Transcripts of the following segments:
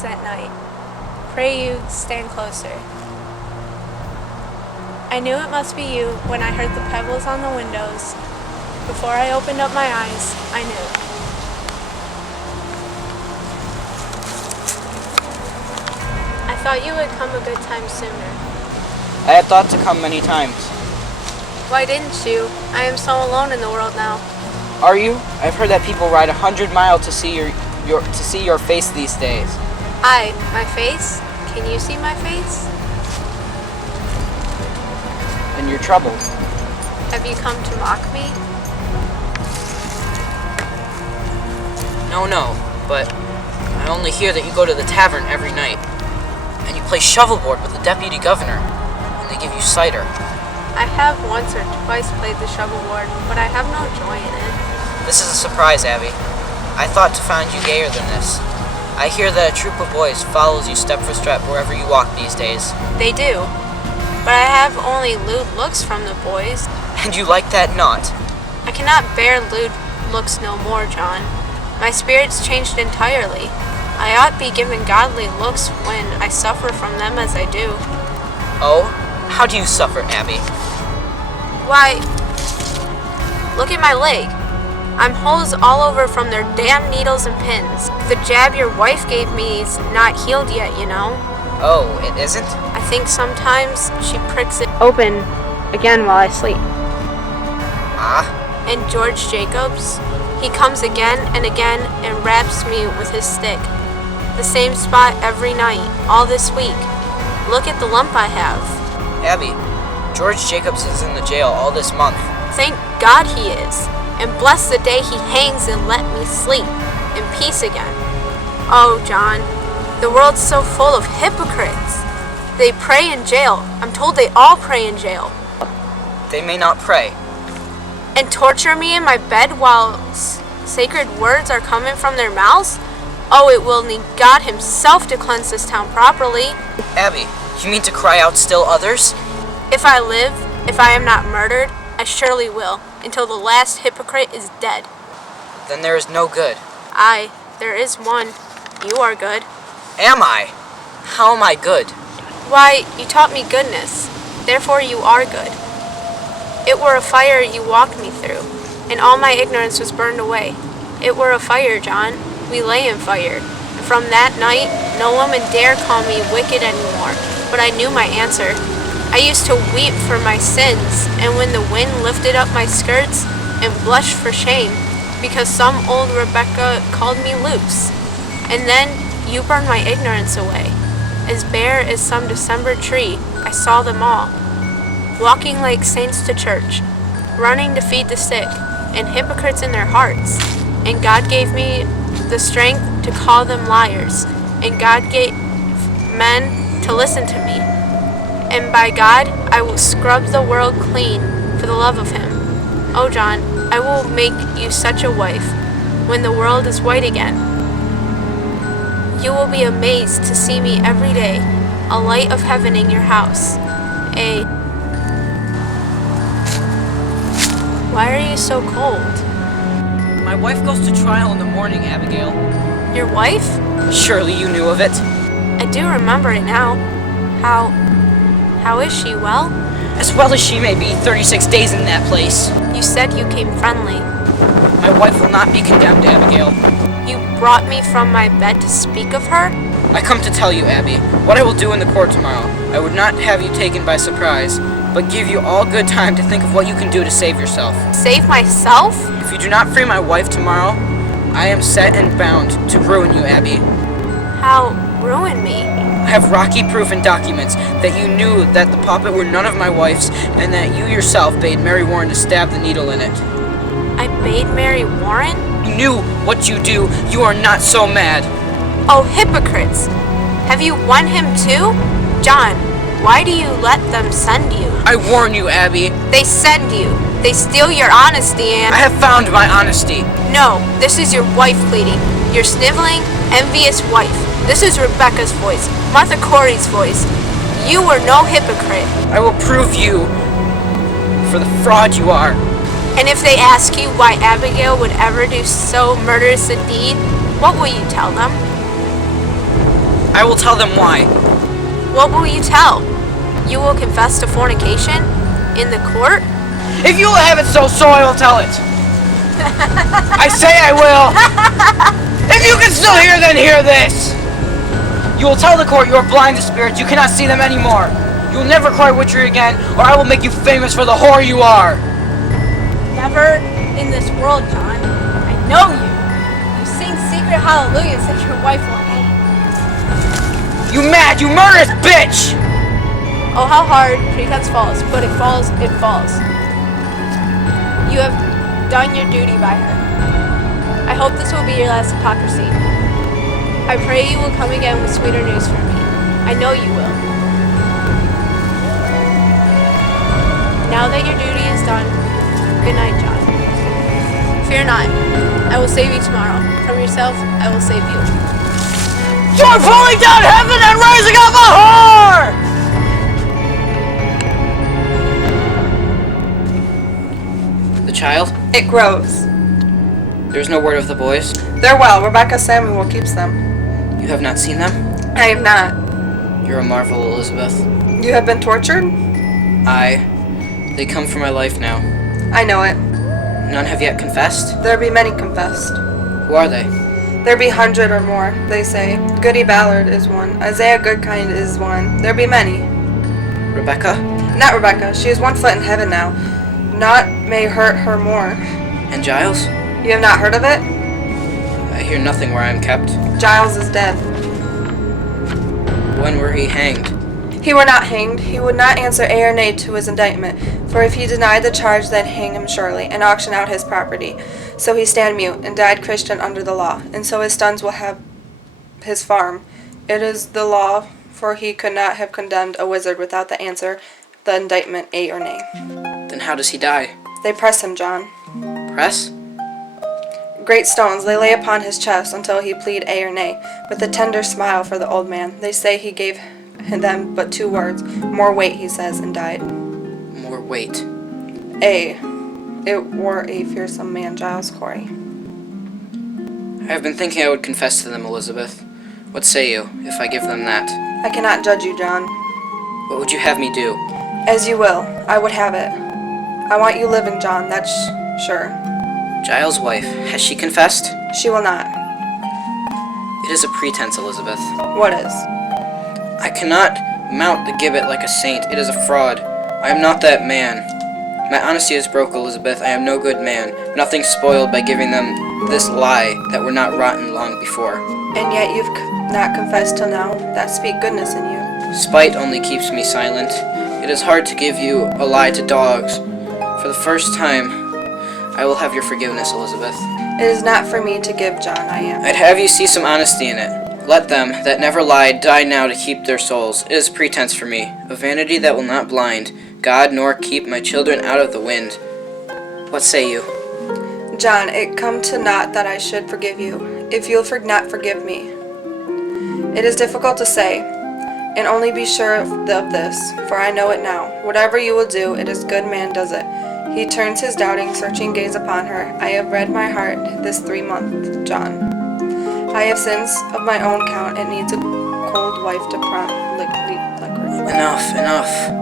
woods at night. Pray you stand closer. I knew it must be you when I heard the pebbles on the windows. Before I opened up my eyes, I knew. I thought you would come a good time sooner. I had thought to come many times. Why didn't you? I am so alone in the world now. Are you? I've heard that people ride 100 miles to see your face these days. My face? Can you see my face? And your troubles. Have you come to mock me? No, but I only hear that you go to the tavern every night, and you play shovelboard with the deputy governor, and they give you cider. I have once or twice played the shovelboard, but I have no joy in it. This is a surprise, Abby. I thought to find you gayer than this. I hear that a troop of boys follows you step for step wherever you walk these days. They do, but I have only lewd looks from the boys. And you like that not? I cannot bear lewd looks no more, John. My spirit's changed entirely. I ought be given godly looks when I suffer from them as I do. Oh? How do you suffer, Abby? Why, look at my leg. I'm holes all over from their damn needles and pins. The jab your wife gave me is not healed yet, you know. Oh, it isn't? I think sometimes she pricks it open again while I sleep. Ah? And George Jacobs, he comes again and raps me with his stick. The same spot every night, all this week. Look at the lump I have. Abby, George Jacobs is in the jail all this month. Thank God he is. And bless the day he hangs and let me sleep in peace again. Oh, John, the world's so full of hypocrites. They pray in jail. I'm told they all pray in jail. They may not pray. And torture me in my bed while sacred words are coming from their mouths? Oh, it will need God himself to cleanse this town properly. Abby, you mean to cry out still others? If I live, if I am not murdered, I surely will, until the last hypocrite is dead. Then there is no good. Aye, there is one. You are good. Am I? How am I good? Why, you taught me goodness. Therefore you are good. It were a fire you walked me through, and all my ignorance was burned away. It were a fire, John. We lay in fire. And from that night, no woman dare call me wicked anymore, but I knew my answer. I used to weep for my sins, and when the wind lifted up my skirts, and blushed for shame, because some old Rebecca called me loose. And then you burned my ignorance away. As bare as some December tree, I saw them all, walking like saints to church, running to feed the sick, and hypocrites in their hearts. And God gave me the strength to call them liars, and God gave men to listen to me. And by God, I will scrub the world clean for the love of him. Oh, John, I will make you such a wife when the world is white again. You will be amazed to see me every day, a light of heaven in your house. Why are you so cold? My wife goes to trial in the morning, Abigail. Your wife? Surely you knew of it. I do remember it now. How is she, well? As well as she may be, 36 days in that place. You said you came friendly. My wife will not be condemned, Abigail. You brought me from my bed to speak of her? I come to tell you, Abby, what I will do in the court tomorrow. I would not have you taken by surprise, but give you all good time to think of what you can do to save yourself. Save myself? If you do not free my wife tomorrow, I am set and bound to ruin you, Abby. How ruin me? I have rocky proof and documents that you knew that the puppet were none of my wife's, and that you yourself bade Mary Warren to stab the needle in it. I bade Mary Warren? You knew what you do. You are not so mad. Oh, hypocrites! Have you won him too? John, why do you let them send you? I warn you, Abby. They send you. They steal your honesty and... I have found my honesty. No, this is your wife pleading. Your sniveling, envious wife. This is Rebecca's voice, Martha Corey's voice. You were no hypocrite. I will prove you for the fraud you are. And if they ask you why Abigail would ever do so murderous a deed, what will you tell them? I will tell them why. What will you tell? You will confess to fornication? In the court? If you will have it so, I will tell it. I say I will. If you can still hear, then hear this. You will tell the court you are blind to spirits. You cannot see them anymore. You will never cry witchery again, or I will make you famous for the whore you are. Never in this world, John. I know you. You sing secret hallelujahs that your wife will hang. You mad, you murderous bitch! Oh, how hard pretense falls, but it falls, it falls. You have done your duty by her. I hope this will be your last hypocrisy. I pray you will come again with sweeter news for me. I know you will. Now that your duty is done, good night, John. Fear not. I will save you tomorrow. From yourself, I will save you. You're pulling down heaven and rising up a whore! The child? It grows. There's no word of the boys? They're well. Rebecca Samuel keeps them. You have not seen them? I have not. You're a marvel, Elizabeth. You have been tortured? They come for my life now. I know it. None have yet confessed? There be many confessed. Who are they? There be 100 or more, they say. Goody Ballard is one. Isaiah Goodkind is one. There be many. Rebecca? Not Rebecca. She is 1 foot in heaven now. Naught may hurt her more. And Giles? You have not heard of it? I hear nothing where I am kept. Giles is dead. When were he hanged? He were not hanged. He would not answer yea or nay to his indictment. For if he denied the charge, then hang him surely, and auction out his property. So he stand mute, and died Christian under the law. And so his sons will have his farm. It is the law, for he could not have condemned a wizard without the answer, the indictment, yea or nay. Then how does he die? They press him, John. Press? Great stones they lay upon his chest until he plead yea or nay, with a tender smile for the old man. They say he gave them but 2 words. More weight, he says, and died. More weight. It were a fearsome man, Giles Corey. I have been thinking I would confess to them, Elizabeth. What say you, if I give them that? I cannot judge you, John. What would you have me do? As you will. I would have it. I want you living, John, that's sure. Giles' wife, has she confessed? She will not. It is a pretense, Elizabeth. What is? I cannot mount the gibbet like a saint. It is a fraud. I am not that man. My honesty is broke, Elizabeth. I am no good man. Nothing spoiled by giving them this lie that were not rotten long before. And yet you've not confessed till now. That speak goodness in you. Spite only keeps me silent. It is hard to give you a lie to dogs. For the first time, I will have your forgiveness, Elizabeth. It is not for me to give, John, I am. I'd have you see some honesty in it. Let them that never lied die now to keep their souls. It is pretense for me, a vanity that will not blind God nor keep my children out of the wind. What say you? John, it come to naught that I should forgive you, if you'll not forgive me. It is difficult to say, and only be sure of this, for I know it now. Whatever you will do, it is good man does it. He turns his doubting, searching gaze upon her. I have read my heart this 3 months, John. I have sins of my own count, and needs a cold wife to prompt liquor. Enough.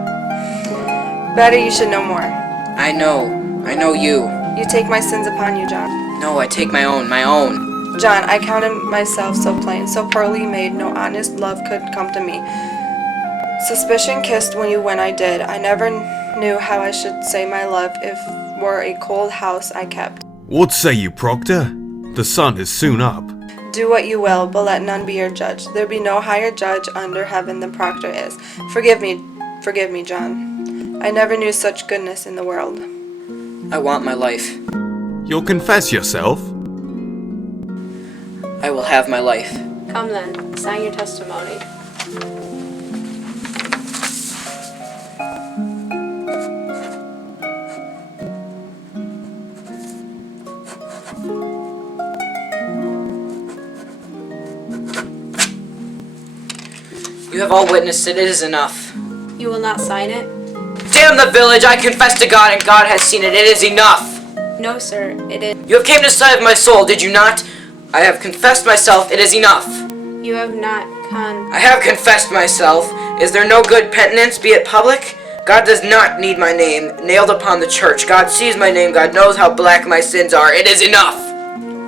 Better you should know more. I know you. You take my sins upon you, John. No, I take my own. John, I counted myself so plain, so poorly made, no honest love could come to me. Suspicion kissed when I did. I never knew how I should say my love if were a cold house I kept. What say you, Proctor? The sun is soon up. Do what you will, but let none be your judge. There be no higher judge under heaven than Proctor is. Forgive me, John. I never knew such goodness in the world. I want my life. You'll confess yourself? I will have my life. Come then, sign your testimony. You have all witnessed it. It is enough. You will not sign it? Damn the village! I confess to God, and God has seen it. It is enough. No, sir, it is. You have came to save my soul, did you not? I have confessed myself. It is enough. You have not I have confessed myself. Is there no good penitence, be it public? God does not need my name nailed upon the church. God sees my name. God knows how black my sins are. It is enough.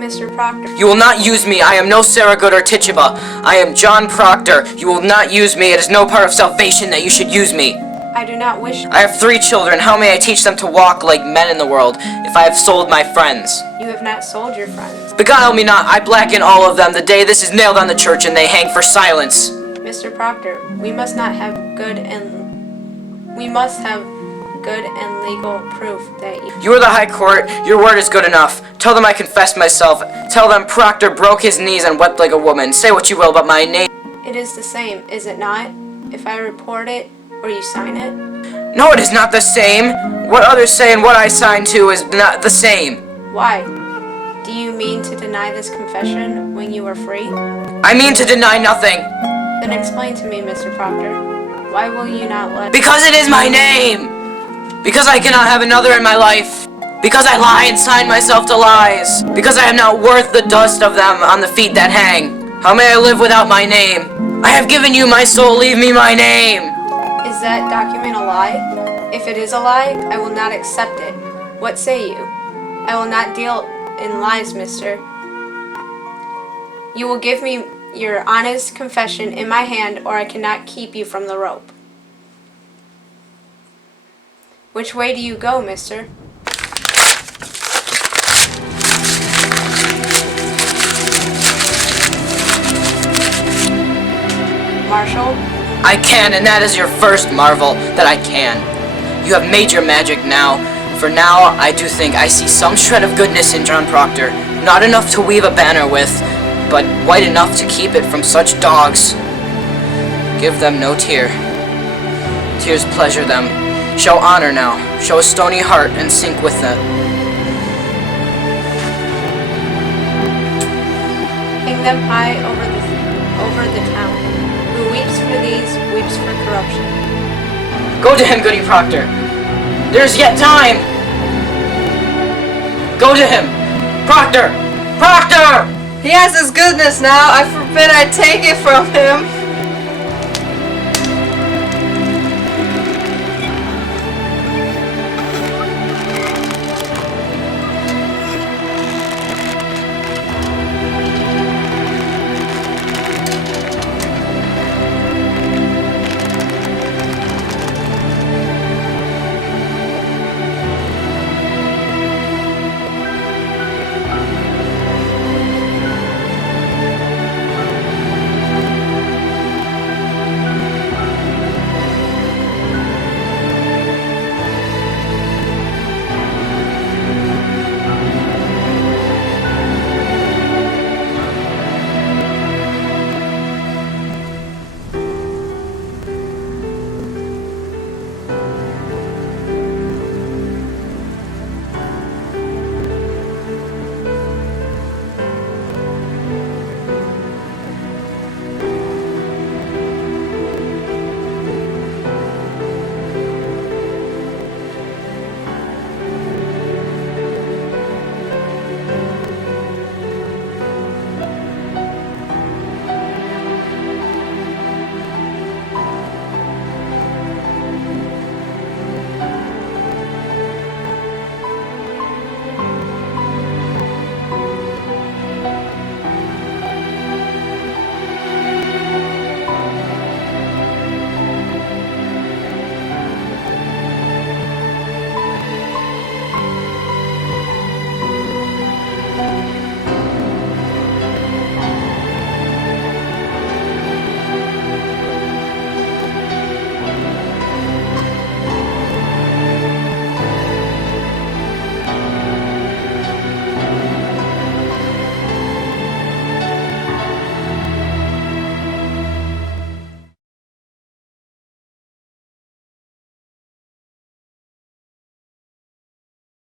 Mr. Proctor. You will not use me. I am no Sarah Good or Tituba. I am John Proctor. You will not use me. It is no part of salvation that you should use me. I do not wish. I have 3 children. How may I teach them to walk like men in the world if I have sold my friends? You have not sold your friends. Beguile me not. I blacken all of them the day this is nailed on the church and they hang for silence. Mr. Proctor, we must have good and legal proof that You are the high court. Your word is good enough. Tell them I confessed myself. Tell them Proctor broke his knees and wept like a woman. Say what you will, but my name... It is the same, is it not? If I report it, or you sign it? No, it is not the same. What others say and what I sign to is not the same. Why? Do you mean to deny this confession when you are free? I mean to deny nothing. Then explain to me, Mr. Proctor. Why will you not let... Because it is my name! Because I cannot have another in my life. Because I lie and sign myself to lies. Because I am not worth the dust of them on the feet that hang. How may I live without my name? I have given you my soul, leave me my name. Is that document a lie? If it is a lie, I will not accept it. What say you? I will not deal in lies, mister. You will give me your honest confession in my hand, or I cannot keep you from the rope. Which way do you go, mister? Marshal? I can, and that is your first marvel, that I can. You have made your magic now. For now, I do think I see some shred of goodness in John Proctor. Not enough to weave a banner with, but white enough to keep it from such dogs. Give them no tear. Tears pleasure them. Show honor now. Show a stony heart and sink with it. Hang them high over the town. Who weeps for these, weeps for corruption. Go to him, Goody Proctor. There's yet time. Go to him. Proctor! Proctor! He has his goodness now. I forbid I take it from him.